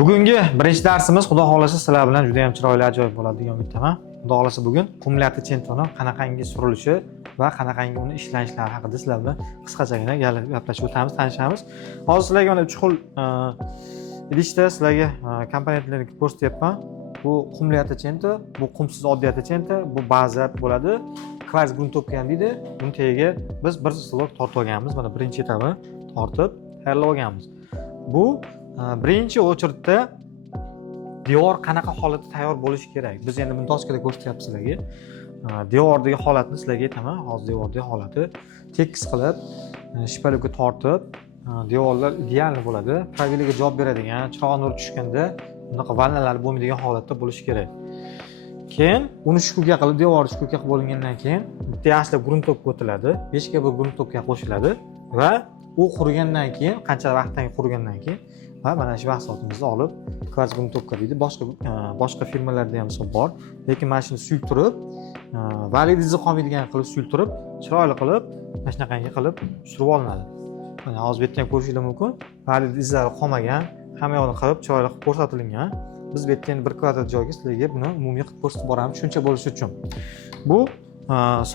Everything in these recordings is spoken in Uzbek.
Bugungi birinchi darsimiz xudo xolasa sizlar bilan juda ham chiroyli ajoyib bo'ladi degan umiddaman. Xudo xolasa bugun qumlati chentoni qanaqangi surilishi va qanaqangi uni ishlanishlari haqida sizlar bilan qisqachagina gaplashib o'tamiz, tanishamiz. Hozir sizlarga mana 3 xil idishda sizlarga komponentlarni ko'rsatyapman. Bu qumlati chenti, bu qumsiz oddiy chenti, bu bazat bo'ladi. Kvars gruntovka ham deydi. Buni tagiga biz bir slot tortib olganmiz. Mana birinchi etabi tortib tayyorlab olganmiz. Bu birinchi o'chirtda devor qanaqa holatda tayyor bo'lishi kerak. Biz endi buni doskada ko'rsatyapmiz sizlarga. Devordagi holatni sizlarga aytaman. Hozir devordagi holati tekis qilib, shpalovga tortib, devorlar ideal bo'ladi. Pravilaga javob beradigan, chiroq nuri tushganda bunaqa vannalar bo'lmaydigan holatda bo'lishi kerak. Keyin uni shkuka qilib, devorni shkuka qilib bo'lingandan keyin bitta yaxshilab gruntovka o'tiladi. 5 ga bir gruntovka qo'shiladi va u qurigandan keyin, qancha vaqtdan qurigandan keyin va mana shu mahsulotimizni olib kvars gruntovka deydi. Boshqa firmalarda ham bor. Lekin mana shuni suyultirib, valid izi qolmaydigan qilib suyultirib, chiroyli qilib, mana shunaqangi qilib surib olinadi. Mana hozir bu yerda ham ko'rishingiz mumkin. Valid izlari qolmagan, hamma yoqni qilib chiroyli qilib ko'rsatilgan. Biz bu yerda endi bir kvadrat joyga sizlarga buni umumiy qilib ko'rsatib boramiz, tushuncha bo'lishi uchun. Bu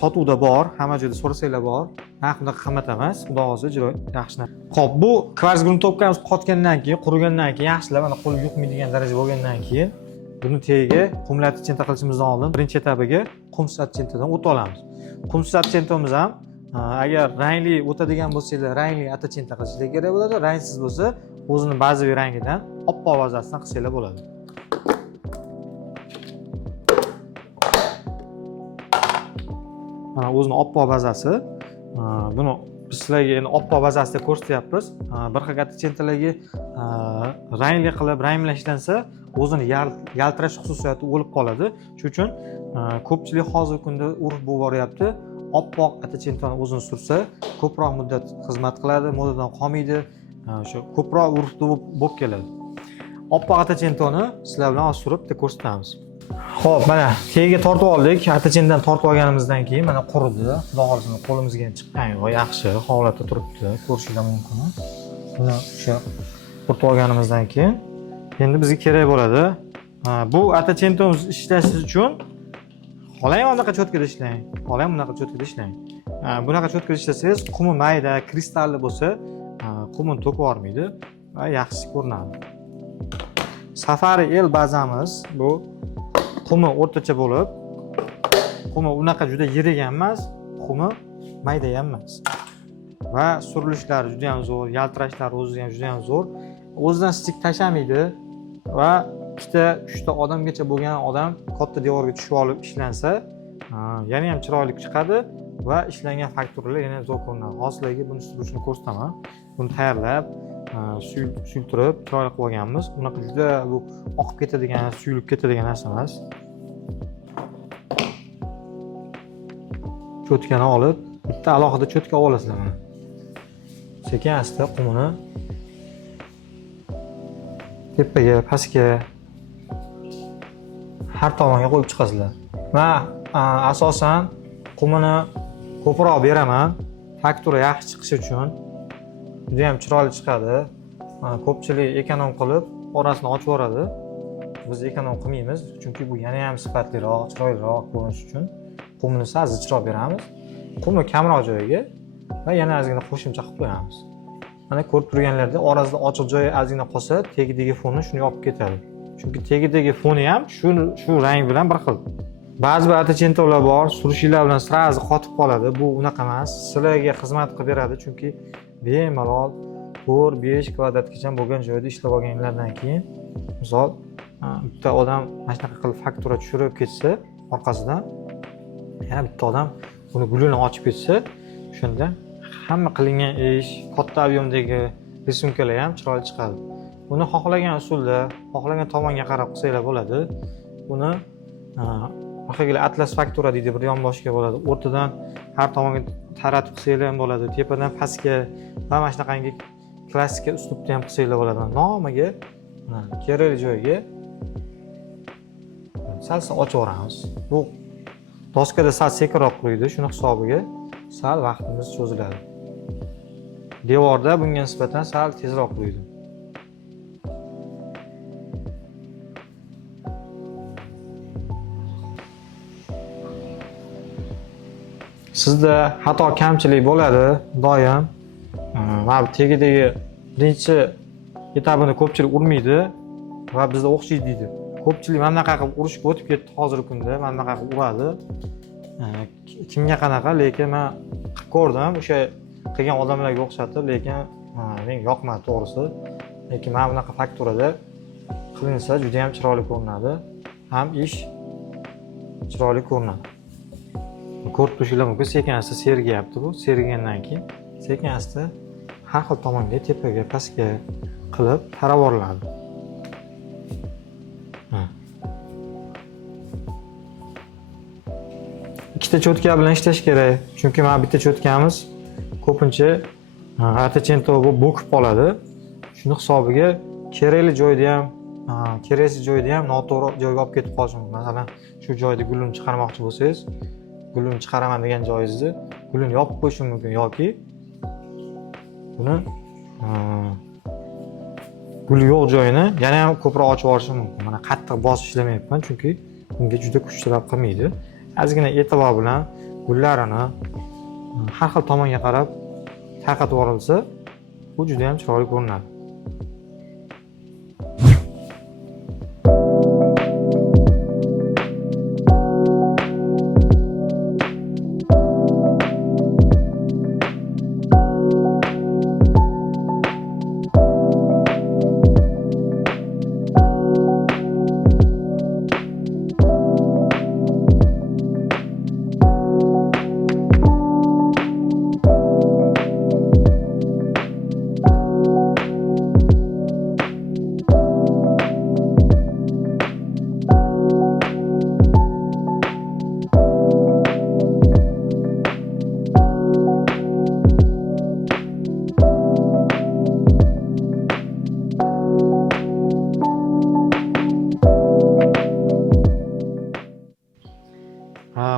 sotuvda bor, hamma joyda so'rasanglar bor. Narx bunaqa qimmat emas, xudo xohlasa juda yaxshi. Xo'p, bu kvars gruntovkamiz qotgandan keyin, qurigandan keyin yaxshilab mana qo'l yuqmaydigan darajada bo'lgandan keyin buni tagiga qumlati chenta qilishimizdan oldin birinchi etabiga qumsiz chentadan o'tib olamiz. Qumsiz chentamiz ham agar rangli o'tadigan bo'lsanglar, rangli chenta qilishinglar kerak bo'ladi. Rangsiz bo'lsa, o'zini bazaviy rangidan oppoq bazasidan qilsanglar bo'ladi. Mana o'zini oppoq bazasi. Buni biz sizlarga endi oppoq bazasida ko'rsatyapmiz. Bir xil chentalarga rangli qilib, rang bilan ishlansa, o'zini yaltirash xususiyati o'lib qoladi. Shuning uchun ko'pchilik hozirgi kunda urf bo'lib boryapti. Oppoq chentani o'zini sursa, ko'proq muddat xizmat qiladi, modadan qolmaydi. Shu ko'proq urfda bo'lib keladi. Oppoq chentani sizlar bilan surib ko'rsatamiz. Xo'p, mana tagiga tortib oldik. Atachendan tortib olganimizdan keyin mana quridi. Xudo xolasa qo'limizga chiqqan yo'q, yaxshi holatda turibdi. Ko'rishingiz mumkin. Buni o'sha qurtib olganimizdan keyin endi bizga kerak bo'ladi. Bu atachentamiz ishlash uchun xohlang bunaqa cho'tkada ishlang. Xohlang bunaqa cho'tkada ishlang. Bunaqa cho'tkada ishlasangiz, qumi mayda, kristalli bo'lsa, qumini to'kib yormaydi va yaxshi ko'rinadi. Safari el bazamiz bu qumi o'rtacha bo'lib, qumi unaqa juda yirik ham emas, qumi mayda ham emas. Va surilishlari juda ham zo'r, yaltirashlari o'zi ham juda ham zo'r. O'zidan stik tashamaydi va 2-3 ta odamgacha bo'lgan odam katta devorga tushib olib ishlansa, yana ham chiroyli chiqadi va ishlangan fakturalar yana zo'r ko'rinadi. Hozirlarga buni surilishini ko'rsataman. Buni tayyorlab, suyultirib, chiroyli qilib olganmiz. Unaqa juda bu oqib ketadigan, suyulib ketadigan narsa emas. Cho'tkani olib, bitta alohida cho'tka olasizlar mana. Sekin asta qumini tepaga, pastga har tomonga qo'yib chiqasizlar. Va asosan qumini ko'proq beraman, faktura yaxshi chiqishi uchun. Juda ham chiroyli chiqadi. Ko'pchilik ekonom qilib orasini ochib yoradi. Biz ekonom qilmaymiz, chunki bu yana ham sifatliroq, chiroyliroq ko'rinish uchun qumini sal zichroq beramiz. Qumni kamroq joyiga va yana ozgina qo'shimcha qilib qo'yamiz. Mana ko'rib turganlarda orasida ochiq joyi ozgina qolsa, tagidagi fonni shuni yopib ketadi. Chunki tagidagi foni ham shu rang bilan bir xil. Ba'zi bir atachentolar bor, surishinglar bilan sirazi qotib qoladi. Bu unaqa emas. Sizlarga xizmat qilib beradi, chunki bemalol 4-5 kvadratgacha bo'lgan joyda ishlab olganlardan keyin, misol bitta odam mana shunaqa qilib faktura tushirib ketsa, orqasidan yana bitta odam buni gulini ochib ketsa, shunda hamma qilingan ish, katta ob'yomdagi risumkalar ham chiroyli chiqadi. Buni xohlagan usulda, xohlagan tomonga qarab qilsanglar bo'ladi. Buni orqaga atlas faktura deydi, bir yonboshga bo'ladi. O'rtadan har tomonga taratib qilsanglar ham bo'ladi. Tepadan pastga va mana shunaqangi klassika uslubda ham qilsanglar bo'ladi. Nomiga, kerakli joyiga sal ochib yoramiz. Bu doskada sal sekinroq qo'ydi, shuni hisobiga sal vaqtimiz cho'ziladi. Devorda bunga nisbatan sal tezroq qo'ydi. sizda xato kamchilik bo'ladi doim. Mana bu tegidagi birinchi etapini ko'pchilik urmaydi va bizda o'xshaydi deydi. Ko'pchilik mana bunaqa qilib urishga o'tib ketdi hozirgi kunda, mana bunaqa qilib uradi. Kimga qanaqa, lekin men qilib ko'rdim, o'sha qilgan odamlarga o'xshatib, lekin menga yoqmadi to'g'risi. Lekin mana bunaqa fakturada qilinsa juda ham chiroyli ko'rinadi, ham ish chiroyli ko'rinadi. Ko'rib turishinglar mumkin, sekin-asta sergayapti bu. Sergandan keyin sekin-asta har xil tomonga, tepaga, pastga qilib tarab yuboriladi. Ikkita cho'tka bilan ishlash kerak. Chunki mana bitta cho'tkamiz ko'pincha atachento bo'kib qoladi. Shuni hisobiga kerakli joyda ham, keraksiz joyda ham noto'g'ri joyga olib ketib qolishi mumkin. Masalan, shu joyda gulni chiqarmoqchi bo'lsangiz, gulni chiqaraman degan joyingizni gulni yopib qo'yish mumkin yoki buni gul yo'q joyini yana ham ko'proq ochib yuborish mumkin. Mana qattiq bosib ishlamayapman, chunki bunga juda kuch talab qilmaydi. Ozgina e'tibor bilan gullarini har xil tomonga qarab tarqatib yuborilsa, bu juda ham chiroyli ko'rinadi.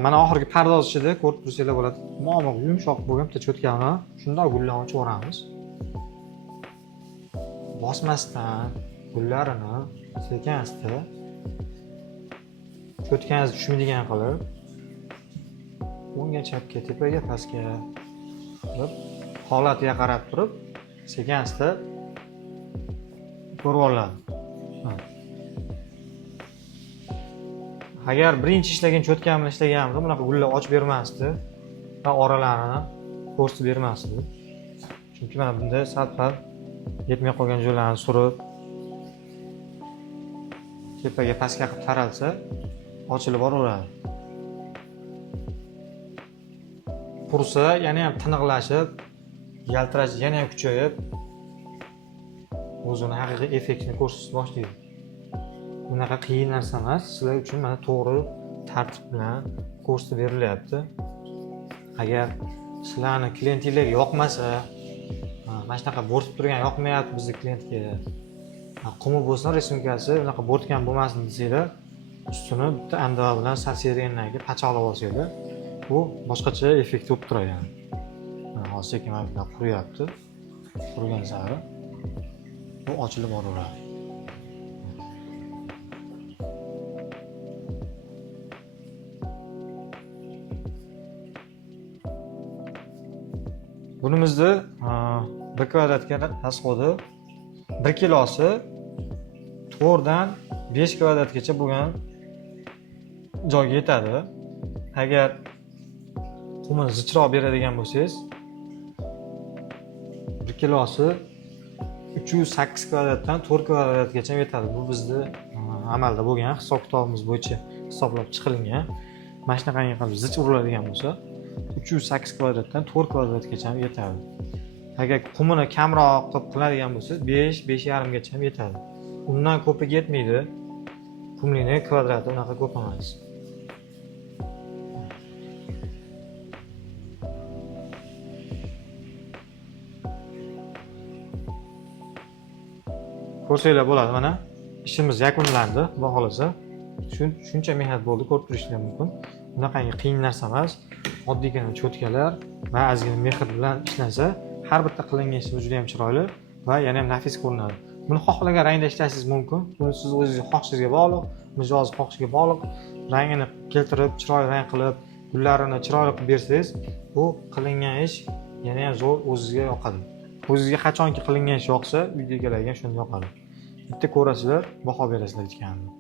Mana oxirgi pardoz ichida ko'rib tursanglar bo'ladi. Mo'min yumshoq bo'lgan bitta cho'tkani shundoq gullarni ochib yuboramiz. Bosmasdan gullarini sekin-asta cho'tkangiz tushmaydigan qilib o'ngga, chapga, tepaga, pastga qilib holatiga qarab turib sekin-asta ko'rib oladi. Agar birinchi ishlagan cho'tkam bilan ishlaganimda bunaqa gullar ochib bermasdi va oralarini ko'rsatib bermasdi. Chunki mana bunda sal-pal yetmay qolgan joylarni surib tepaga, pastga qilib taralsa ochilib boraveradi. Qursa yana ham tiniqlashib, yaltirashi yana ham kuchayib o'zini haqiqiy effektini ko'rsatib boshlaydi. Bunaqa qiyin narsa emas, sizlar uchun mana to'g'ri tartib bilan ko'rsatib berilyapti. Agar sizlarning klientinglarga yoqmasa, mana shunaqa bo'rtib turgan yoqmayapti bizning klientga, qumi bo'lsin resimkasi, bunaqa bo'rtgan bo'lmasin desanglar, ustini bitta andava bilan sarsergandan keyin pachaqlab olsanglar, bu boshqacha effekt bo'lib turadi. Hozir sekin mana quriyapti. Qurgan sari bu ochilib boraveradi. Bunimizni 1 kvadratga rasxodi 1 kilosi 4 dan 5 kvadratgacha bo'lgan joyga yetadi. Agar qumni zichroq beradigan bo'lsangiz 1 kilosi 308 kvadratdan 4 kvadratgacha yetadi. Bu bizning amalda bo'lgan hisob-kitobimiz bo'yicha hisoblab chiqilgan. Mana shunaqangi qilib zich uriladigan bo'lsa 308 kvadratdan 4 kvadratgacha yetadi. Agar qumini kamroq qilib qiladigan bo'lsangiz 5-5,5 gacha ham yetadi. Undan ko'piga yetmaydi. Qumning kvadrati unaqa ko'p emas. Ko'rsanglar bo'ladi. Mana ishimiz yakunlandi, xudo xolasa. Shuncha mehnat bo'ldi, ko'rib turishinglar mumkin. Bunaqangi qiyin narsa emas. Oddiygina cho'tkalar va ozgina mehr bilan ishlansa, har bitta qilingan ishimiz juda ham chiroyli va yana ham nafis ko'rinadi. Buni xohlagan rangda ishlashingiz mumkin. Buni siz o'zingiz xohishingizga bog'liq, mijoz xohishiga bog'liq. Rangini keltirib, chiroyli rang qilib, gullarini chiroyli qilib bersangiz, bu qilingan ish yana ham zo'r o'zingizga yoqadi. O'zingizga qachonki qilingan ish yoqsa, uydagilarga ham shunda yoqadi. Bitta ko'rasizlar, baho berasizlar ekanini.